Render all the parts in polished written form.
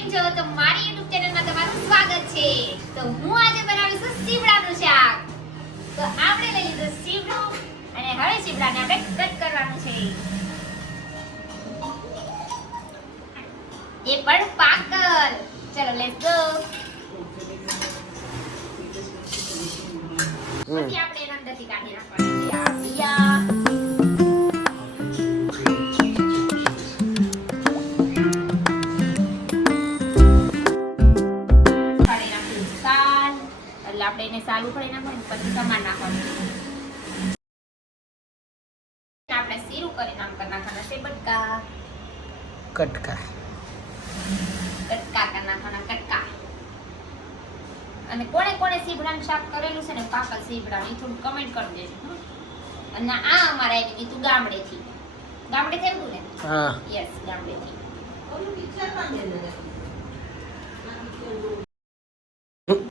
કેમ છો? તો મારી YouTube ચેનલમાં તમારું સ્વાગત છે. તો હું આજે બનાવીશું સીવડાનું શાક. તો આપણે લઈ લીધું સીવડું અને હવે સીવડાને આપણે કટ કરવાનું છે. એ પણ પાકલ. ચલો લેટ્સ ગો. પછી આપણે એના અંદરથી કાઢી નાખવાનું છે આ બિયા. આપણે એને સાલ ઉખડી નાખવાનું પછી સમાન નાખવાનું. આપણે સીરું કરી નાખવાના છે બટકા કટકા કટકા કરી નાખવાના કટકા. અને કોણે કોણે સીભડાનું શાક કરેલું છે ને પાકલ સીભડાનું થોડું કમેન્ટ કરી દેજો. અને આ અમારે આવી દીધું ગામડેથી થયું ને. હા યસ ગામડેથી.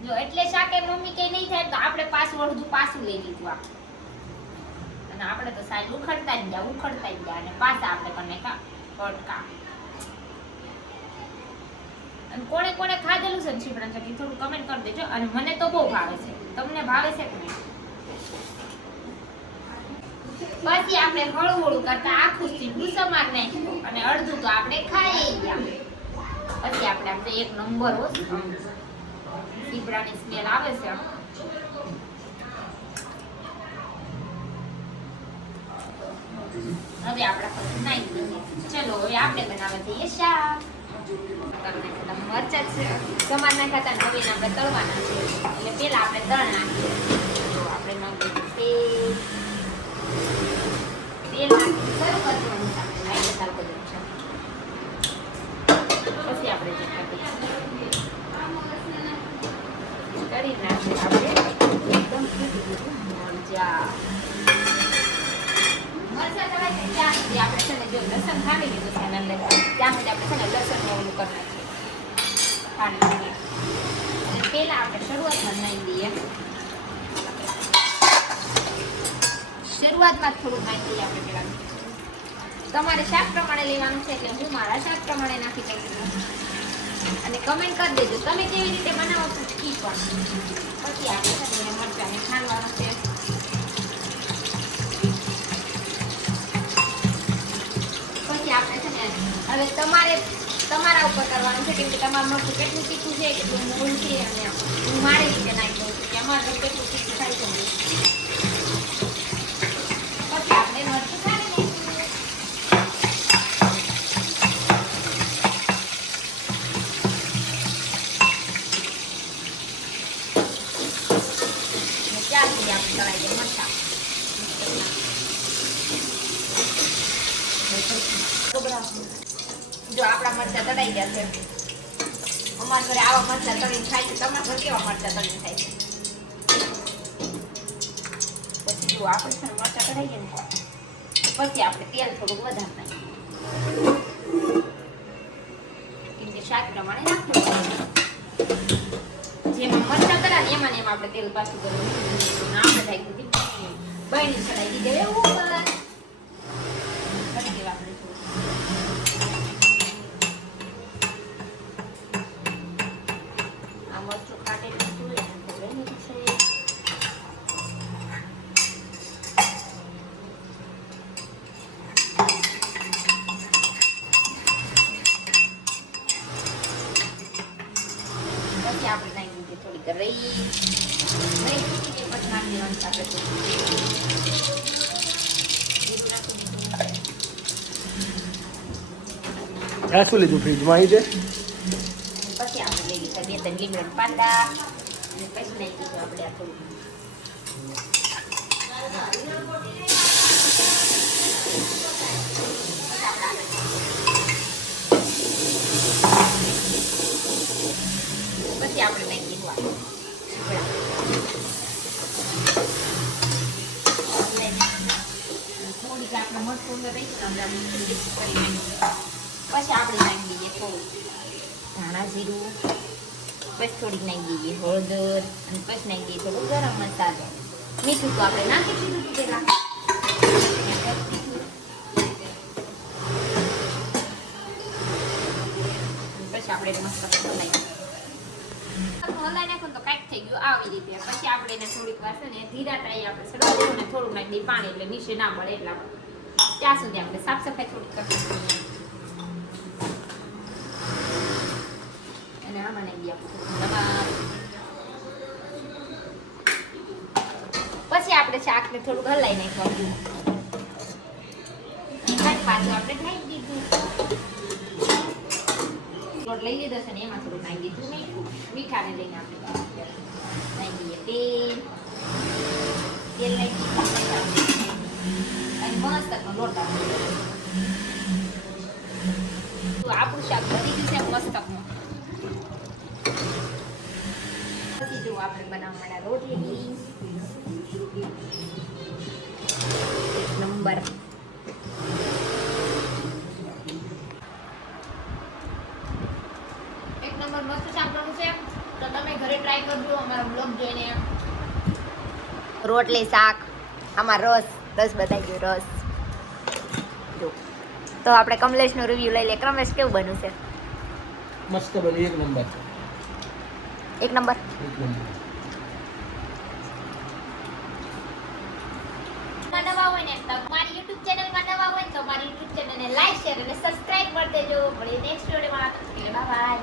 જો એટલે શાકે મમ્મી કે નહીં થાય તો આપણે પાછું અડધું પાછું લઈ લીધું આ. અને આપણે તો સાઈડ ઉખડતા જ ગયા અને પાછા આપણે કને કટકા. અને કોણે કોણે ખાધેલું છે સીપડા ચટણી થોડું કમેન્ટ કરી દેજો. અને મને તો બહુ ભાવે છે. તમને ભાવે છે કે નહીં? પછી આપણે હળવું હળવું કરતા આખું સીપડું સમાર નાખ્યું અને અડધું તો આપણે ખાઈ ગયા. પછી આપણે આમ તો એક નંબર હો સીપડાની સ્મેલ આવે છે. હવે આપણે પછી નાખી દઈએ. ચલો હવે આપણે બનાવવા જઈએ શાક. મરચા છે સમાર નાખ્યા હતા હવે આપણે તળવાના છે. એટલે પેલા આપણે તળ નાખીએ. તો આપણે નાખી તેલ નાખી શરૂ કરવાનું છે. આપણે લાઈટ ચાલુ કરવાનું છે. પછી આપણે જે કરી નાખીએ આપણે એકદમ મરચા તળાઈ જાય ત્યાં સુધી આપણે છે ને જો લસણ ખાવી લીધું છે એના અંદર ત્યાં સુધી આપણે છે ને લસણ ઓલું કરી નાખીએ ખાંડી નાખીએ. અને પહેલાં આપણે શરૂઆતમાં નાખી દઈએ. શરૂઆતમાં થોડું નાખી દઈએ આપણે પહેલાં. તમારે શાક પ્રમાણે લેવાનું છે એટલે હું મારા શાક પ્રમાણે નાખી દઉં છું. અને કમેન્ટ કરી દેજો તમે કેવી રીતે બનાવો છો એ પણ. પછી આપણે છે ને મરચાંને છાણવાનું છે. પછી આપણે છે ને હવે તમારા ઉપર કરવાનું છે કેમ કે તમારું મરચું કેટલું તીખું છે કેટલું મૂળ છે. અને હું મારી રીતે નાખી દઉં છું કે અમારે કેટલું તીખું થાય છે. પછી આપણે મરચું ખાલી નાખીએ. જો આપણા મરચા તળાઈ ગયા છે. અમારા ઘરે આવા મરચા તળીને થાય છે. તમારા ઘરે કેવા મરચા તળીને થાય છે? પછી જો આપણે છે મરચા તળાઈ ગયા ને પછી આપણે તેલ થોડુંક વધારે નાખીએ કેમ કે શાક પ્રમાણે નાખવું. જેમાં મરચા તળા ને એમાં આપણે તેલ પાછું કરવું. આપણે થાય બની ચડાવી દીધે એવું કરી દેવા આપણે. આ મરચું કાઢેલું હતું એને બની છે. પછી આપણે નાખી દીધી થોડીક રહી પછી નાખી દેવાનું આપણે. આ શું લીધું ફ્રીજમાં આવી છે? પછી આપણે લઈ લીધા 2-3 લીમડા પાંદા અને પછી નાખી દીધું આપણે આ થોડું. પછી આપણે નાખી દીધું થોડીક આપણે મરચું અંદર રહી કરી. પછી આપણે નાખી દઈએ થોડું ધાણા જીરું. પછી થોડીક નાખી દઈએ હળદર અને પછી નાખી દઈએ થોડું ગરમ મસાલો. મીઠું તો આપણે નાખી દીધું હતું પેલા. પછી આપણે એને મસ્ત હલાવી નાખો તો કાંઈક થઈ ગયું આવી રીતે. પછી આપણે એને થોડીક વાર છે ને ધીરા તાઈ આપણે સડા દેવું ને થોડું નાખી દઈએ પાણી એટલે નીચે ના મળે એટલા ત્યાં સુધી આપણે સાફ સફાઈ થોડીક કરી અને આમાં નાખી દઈએ પછી આપણે શાકને થોડુંક હલાવી નાખવાનું. પાછું આપણે નાખી દીધું લોટ લઈ લીધો છે ને એમાં થોડું નાખી દીધું મીઠાને લઈને આપણે નાખી દઈએ તેલ નાખી અને મસ્ત લોટ આપણું શાક બની ગયું છે મસ્તકમાં. પછી જો આપણે બનાવવા માટે રોટલી એક નંબર. મસ્ત શાક બનવું છે તો તમે ઘરે ટ્રાય કરજો અમારો બ્લોગ જોઈને. રોટલી શાક આમાં રસ બતાવી ગયો રસ. જો તો આપણે કમલેશનો રિવ્યુ લઈ લે. કમલેશ કેવું બન્યું છે? મસ્ત બની એક નંબર. એક નંબર. નવા હોય ને તો મારી YouTube ચેનલમાં નવા હોય તો મારી YouTube ચેનલને લાઈક શેર અને સબસ્ક્રાઇબ કરી દેજો. મળીએ નેક્સ્ટ વિડિયોમાં. Bye bye.